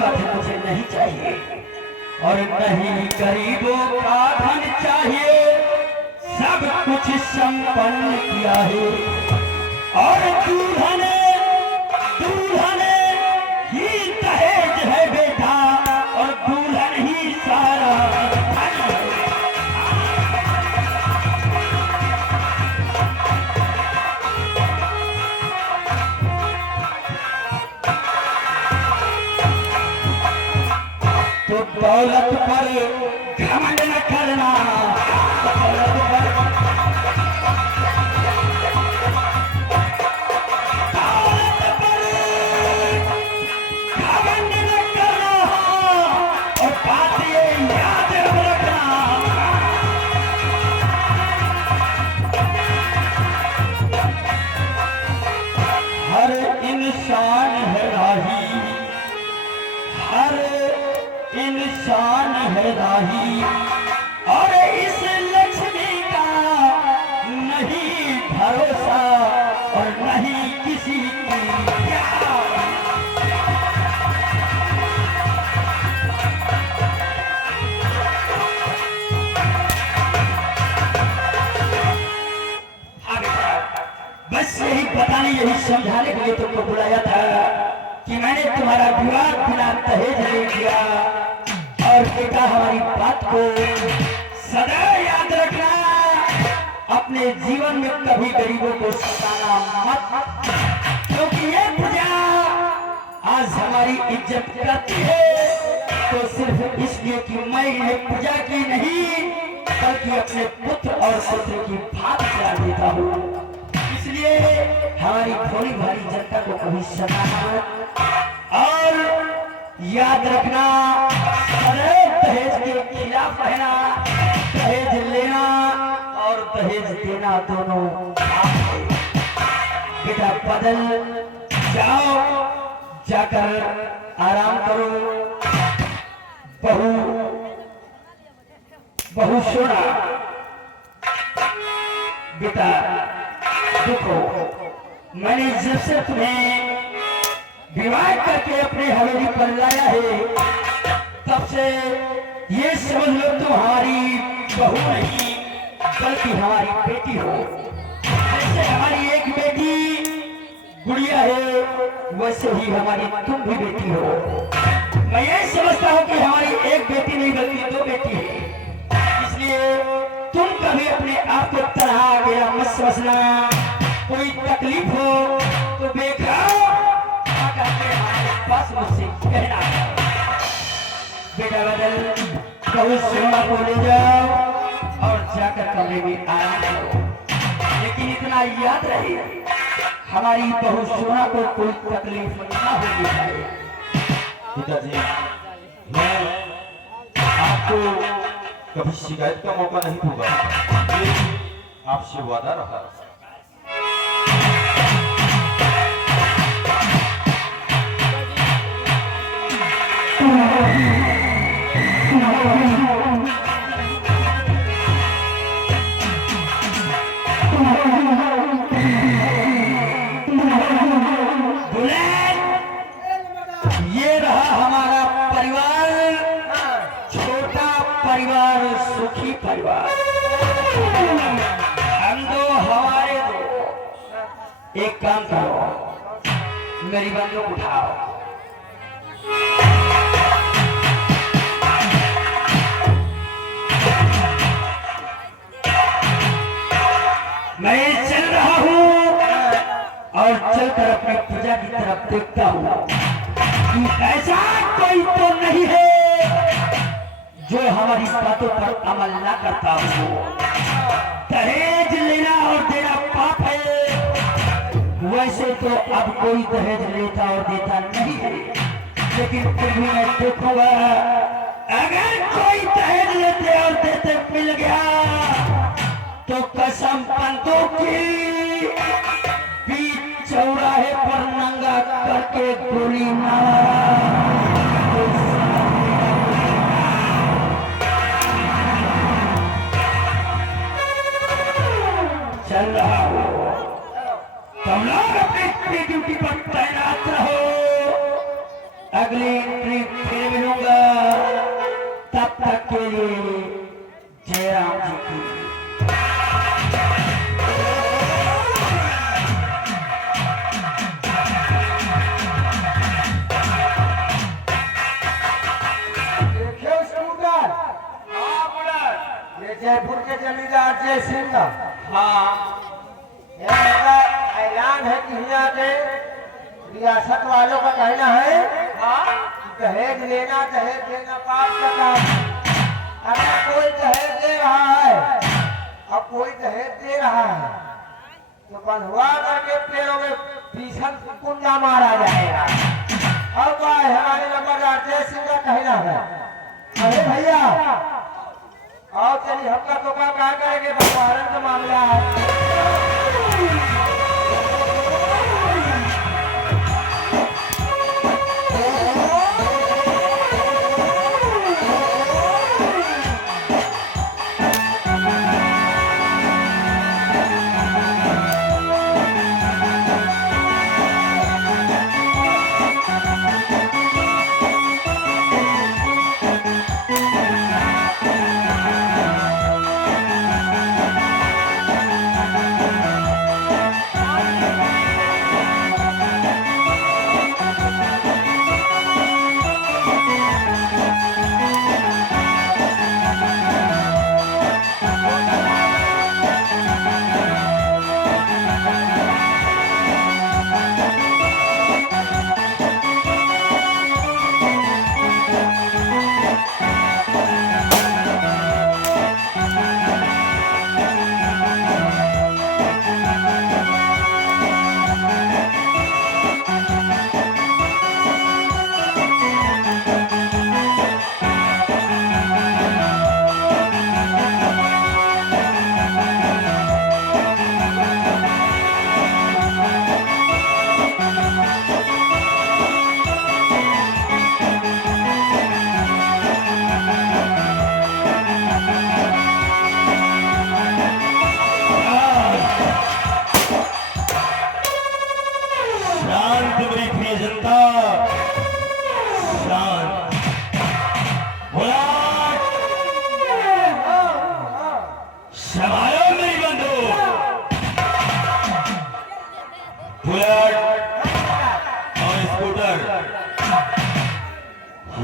का धन मुझे नहीं चाहिए और नहीं गरीबों का धन चाहिए। सब कुछ संपन्न किया है और दूल्हन ही दहेज है बेटा और दूल्हन ही सारा धन है। तो दौलत पर घमंड न करना, दौलत पर घमंड न करना और बात ये याद रखना। हर इंसान है राही, हर इंसान है राही और इस लक्ष्मी का नहीं भरोसा और नहीं किसी की बस यही बताने यही समझाने के लिए तुमको बुलाया था कि मैंने तुम्हारा विवाह बिना दहेज ले लिया और बेटा हमारी बात को सदा याद रखना। अपने जीवन में कभी गरीबों को सताना मत, क्योंकि ये प्रजा आज हमारी इज्जत करती है तो सिर्फ इसलिए कि मैं इन्हें प्रजा की नहीं बल्कि अपने पुत्र और पुत्र की भात खिला देता हूँ। इसलिए हमारी भोली भारी जनता को कभी सताना और याद रखना, दहेज के खिलाफ रहना। दहेज लेना और दहेज देना दोनों बेटा बदल जाओ, जाकर आराम करो। बहू सोना बेटा देखो, मैंने जब से तुम्हें विवाह करके अपने हवेली पर लाया है तब से ये समझ लो तुम हमारी बहू नहीं बल्कि हमारी बेटी हो। जैसे हमारी एक बेटी गुड़िया है वैसे ही हमारी तुम भी बेटी हो। मैं ये समझता हूँ कि हमारी एक बेटी नहीं बल्कि दो बेटी है। इसलिए तुम कभी अपने आप को तरह गया मत समझना। कोई तकलीफ हो तो बेखाओ बस मुझसे कहना। बेटा बदल बहुत सोना को ले जाओ और जाकर कमरे में आराम करो, लेकिन इतना याद रहे हमारी बहू सोना को कोई तकलीफ ना होनी चाहिए। पिताजी, मैं आपको कभी शिकायत का मौका नहीं दूंगा, आपसे वादा रहा। ये रहा हमारा परिवार, छोटा परिवार, सुखी परिवार। हम दो हमारे दो। एक काम करो, मेरी बंदूक उठाओ। मैं चल रहा हूँ और चलकर अपनी प्रजा की तरफ देखता हूँ कि ऐसा कोई तो नहीं है जो हमारी बातों पर अमल ना करता हो। दहेज लेना और देना पाप है, वैसे तो अब कोई दहेज लेता और देता नहीं है, लेकिन फिर भी मैं देखूंगा अगर कोई दहेज लेते और देते मिल गया तो कसम बंदूक की बीच चौराहे पर नंगा करके गोली मारा। चल रहा हो, तुम लोग अपनी ड्यूटी पर तैनात रहो। अगली ट्रिप तब तक के लिए जय राम जी की। देखिए स्कूटर, ये जयपुर के जमींदार जय सिंह का मेरा ऐलान है कि यहाँ के रियासत वालों का कहना है कि दहेज लेना पाप का काम। अगर कोई दहेज दे रहा है और कोई दहेज दे रहा है तो बंधुआ करके पेड़ों में भीषण कुंडा मारा जाएगा। अब हमारे नंबरदार जय सिंह का कहना है, अरे भैया और चलिए हम लोग तो क्या करेंगे, बंटवारन का मामला है।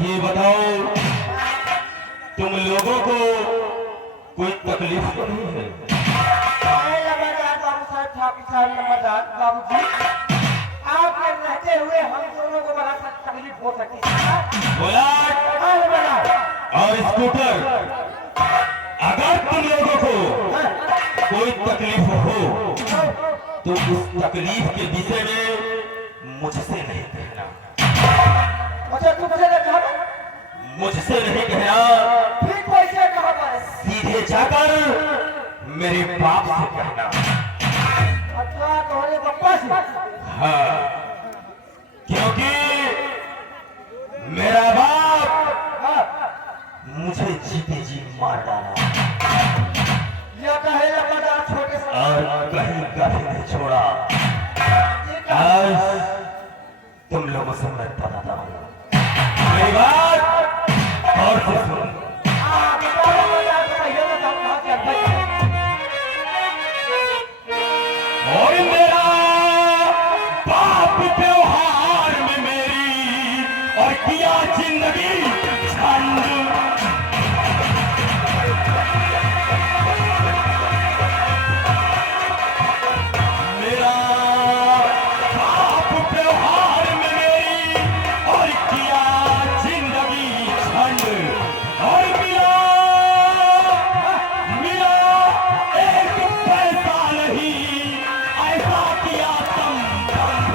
ये बताओ तुम लोगों को कोई तकलीफ तो नहीं है? बाबू जी, आपके रहते हुए हम दोनों को बड़ा तकलीफ हो सकती है। बुलेट और स्कूटर, अगर तुम लोगों को कोई तकलीफ हो तो उस तकलीफ के विषय में मुझसे नहीं कहना। मुझे तुमसे नहीं कहना? मुझसे नहीं कहना, फिर कोई से कहा पर सीधे जाकर मेरे बाप से कहना। अच्छा, तुम्हारे पप्पा से? हाँ, क्योंकि मेरा बाप मुझे जीते जी मार डाला या कहे लपटा छोटे से और कहीं कभी नहीं छोड़ा। आज तुम लोगों से मैं बताता हूँ, मेरी बात और से सुन। और मेरा बाप त्योहार में मेरी और किया जिंदगी झंड। मेरा बाप त्योहार में मेरी और किया जिंदगी झंड। और मिला मिला एक पैसा नहीं, ऐसा किया संबंध।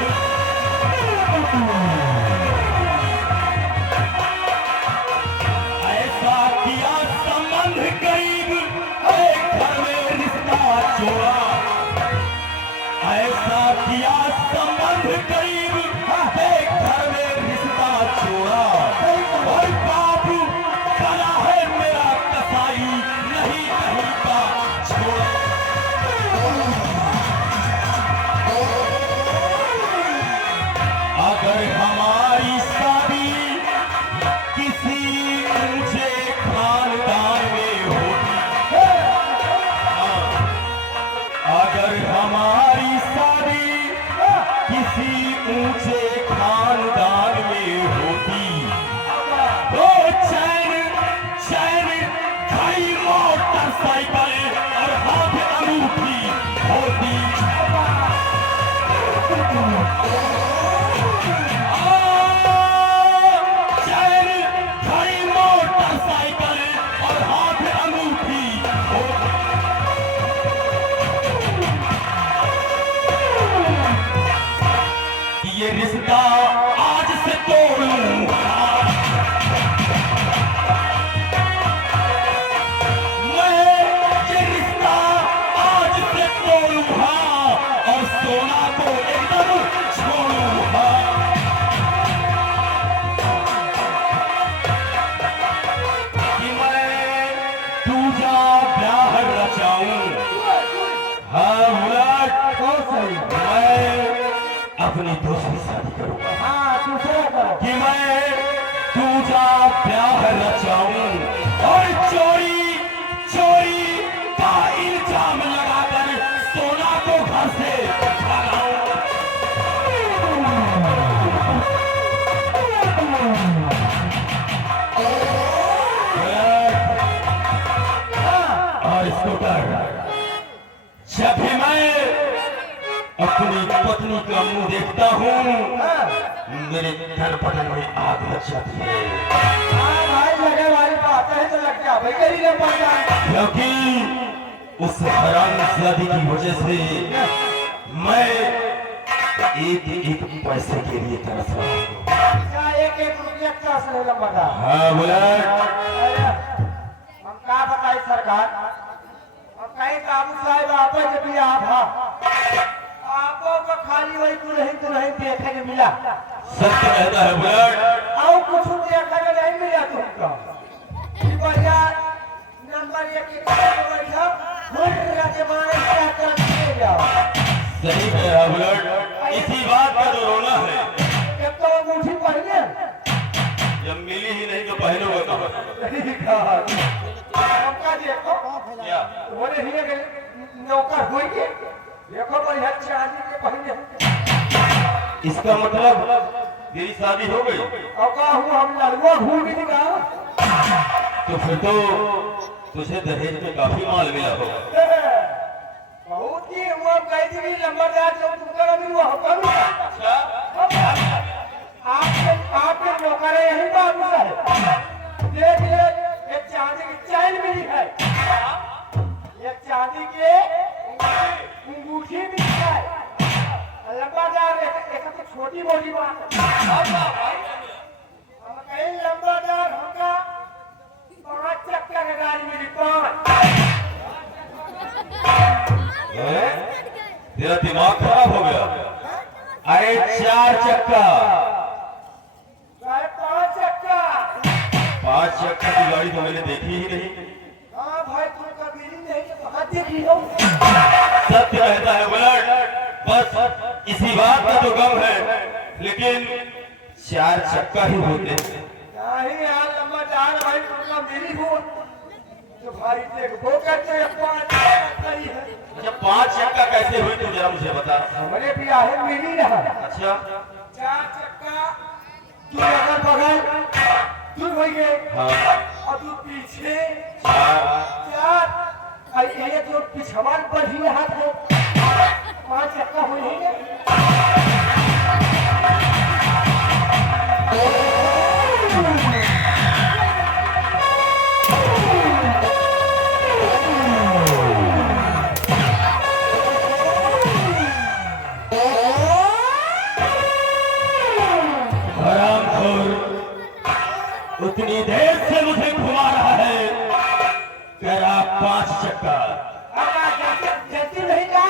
अपनी दूसरी शादी करूंगा हाँ दूसरा करो। कि मैं दूजा ब्याह रचाऊं और चोरी चोरी का इल्जाम लगाकर सोना को घर से भगाऊं। और इसको कर जब भी मैं अपनी पत्नी का मुंह देखता हूँ मेरे तन बदन में आग लग जाती है। हाँ भाई लगे वाली बात है तो लग जा भाई कहीं ना पड़ जाए। क्योंकि उस हरामजादी की वजह से मैं एक एक पैसे के लिए तरस रहा हूँ। क्या एक एक रुपया का असर लंबा था। हाँ बोला हम क्या बताई सरकार, हम कहीं काबू साहब आप जब भी आप आपको को खाली वही दुल्हन देखे के मिला सत्य कहता है बुलेट। और कुछ देखने को नहीं मिला तुमको। ये बढ़िया नंबर 1 के बैठा हुर्रा के मारे क्या करते जाओ। सही कह रहा बुलेट, इसी बात का तो रोना है। जब तो वो मुट्ठी पड़ गया जब मिली ही नहीं तो पहनूंगा हमका देखो क्या बोले ही के नौकर हुई के देखो बढ़िया चांदी के पहने। इसका मतलब तेरी शादी हो गई? और का हुआ हम लड़वा भूल गई का। तो फिर तो तुझे दहेज में काफी माल मिला होगा। बहुत ही हुआ कई दिन लंबरदार जो तुमका अभी हुआ करूँ। अच्छा आपके नौकर है यही बाबू साहब। देख ले एक चांदी की चैन मिली है, एक चांदी के अंगूठी भी है। लंबादार एक तो छोटी मोटी बात है। हम कहीं लंबादार होगा 5 चक्कर की गाड़ी मिली 5। तेरा दिमाग खराब हो गया। अरे 4 चक्का। 5 चक्का। 5 चक्का की गाड़ी तो मैंने देखी ही नहीं। हाँ भाई तुम कभी नहीं तो कहाँ देखी हो। सत्य कहता है बुलेट, बस इसी बात का तो गम है, लेकिन 4 चक्का ही होते हैं। नहीं यार लंबादार भाई तुमका मिली हो तो भाई देखो करते 5 चक्का ही है। जब 5 चक्का कैसे हुई तू जरा मुझे बता। हमारे बियाह मिली रहा। अच्छा 4 चक्का तू अगर बगल तू हो गए हाँ और तू पीछे 4 4 ये जो पिछवाड़ पर ही हाथ हो 5 चक्का हो ही उतनी देर से मुझे घुमा रहा है, कह रहा 5 चक्का। जल्दी नहीं का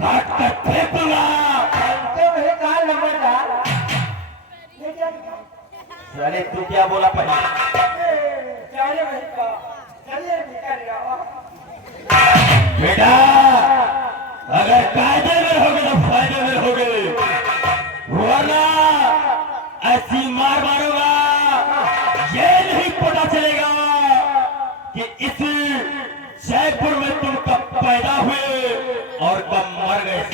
काट कर फेंकूंगा। नहीं का लंबादार अरे तू क्या बोला पहले? चलिए नहीं का चलिए निकल जाओ। बेटा अगर कायदे में रहोगे तो फायदे में रहोगे, वरना ऐसी मार मारूंगा ये नहीं पता चलेगा कि इस जयपुर में तुम कब पैदा हुए और कब मर गए।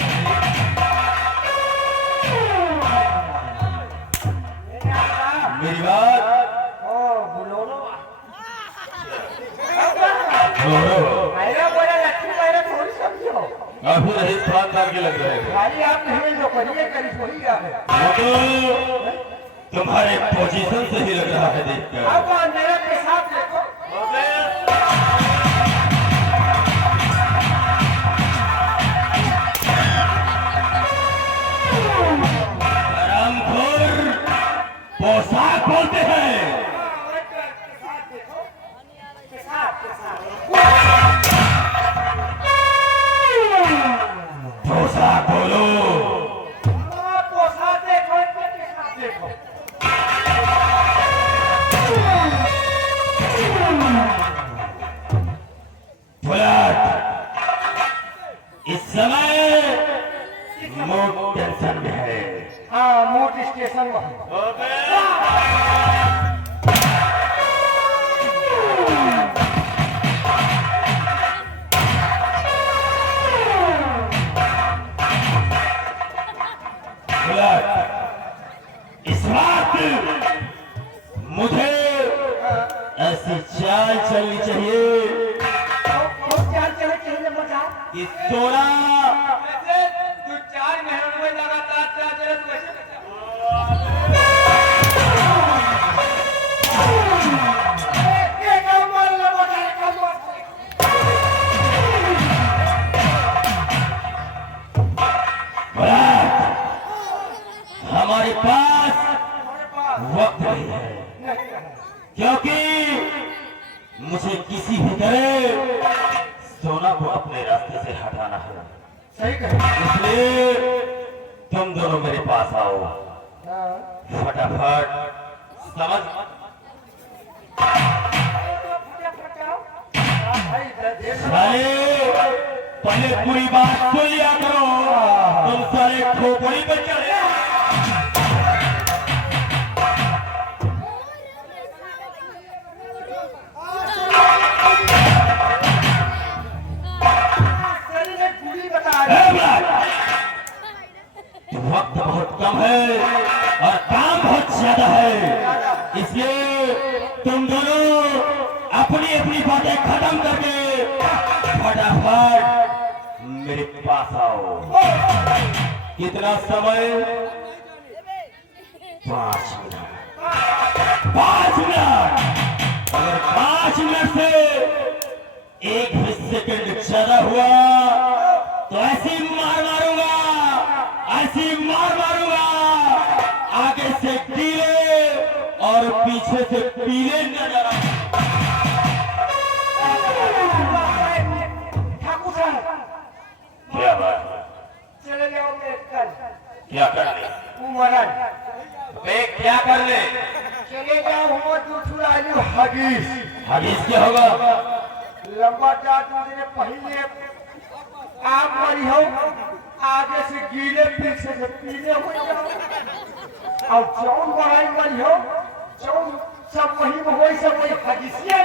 मेरी बात बोलो बोलो। बोला लक्ष्मी पहले थोड़ी समझो काफी रही खानदार के लग रहे हैं। खाली आप नहीं जो करिए करी थोड़ी क्या है। वो तो तुम्हारे पोजीशन से ही लग रहा है देखकर। अब मेरे के साथ देखो हरामखोर पोशाक बोलते हैं। पोशाक बोलो। पोसा देखो के साथ देखो समय मोट टेंशन में है। हाँ मोट स्टेशन में इस बात मुझे ऐसी चाल चलनी चाहिए चाल चले चाहिए बता कि सोना तू 4 महीनों में लगातार चाल चले तो वैसे हमारे पास वक्त नहीं है क्योंकि मुझे किसी भी तरह सोना को अपने रास्ते से हटाना है। सही कहे इसलिए तुम दोनों मेरे पास आओ फटाफट समझ साले पहले पूरी बात सुन लिया करो। तुम सारे खोपड़ी पर चढ़े वक्त बहुत कम है और काम बहुत ज्यादा है, इसलिए तुम दोनों अपनी अपनी बातें खत्म करके फटाफट मेरे पास आओ। कितना समय? 5 मिनट। 5 मिनट। अगर 5 मिनट से 1 भी सेकंड ज्यादा हुआ तो ऐसी मार मारूंगा, ऐसी मार मारूंगा आगे से गीले और पीछे से पीले नजर ठाकुर साहब क्या बात है? चले जाओ मैं कल क्या कर ले? उमरन क्या कर ले? चले जाओ हम दूसू आलू हगीस हदीस क्या होगा? लंबा चाट दिन पहले आप मरी हो आगे से गीले पीछे से पीले हो जाओ और जौन बड़ाई मरी हो जौन सब वही में वही सब वही हगीसिया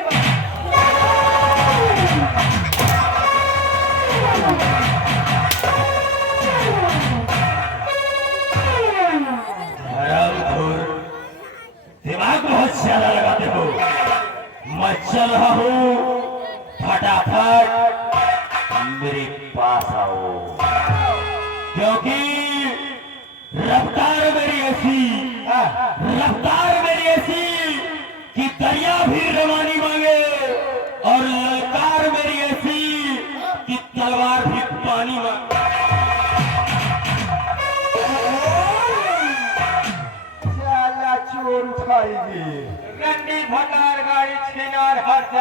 दिमाग बहुत ज्यादा लगाते हो। मैं चल रहा हूँ, फटाफट मेरे पास आओ क्योंकि रफ्तार मेरी ऐसी कि दरिया भी रवानी मांगे और ललकार मेरी ऐसी कि तलवार भी पानी मांगे। चोर उठाएगी रंडी भंडार गाड़ी छिनार हर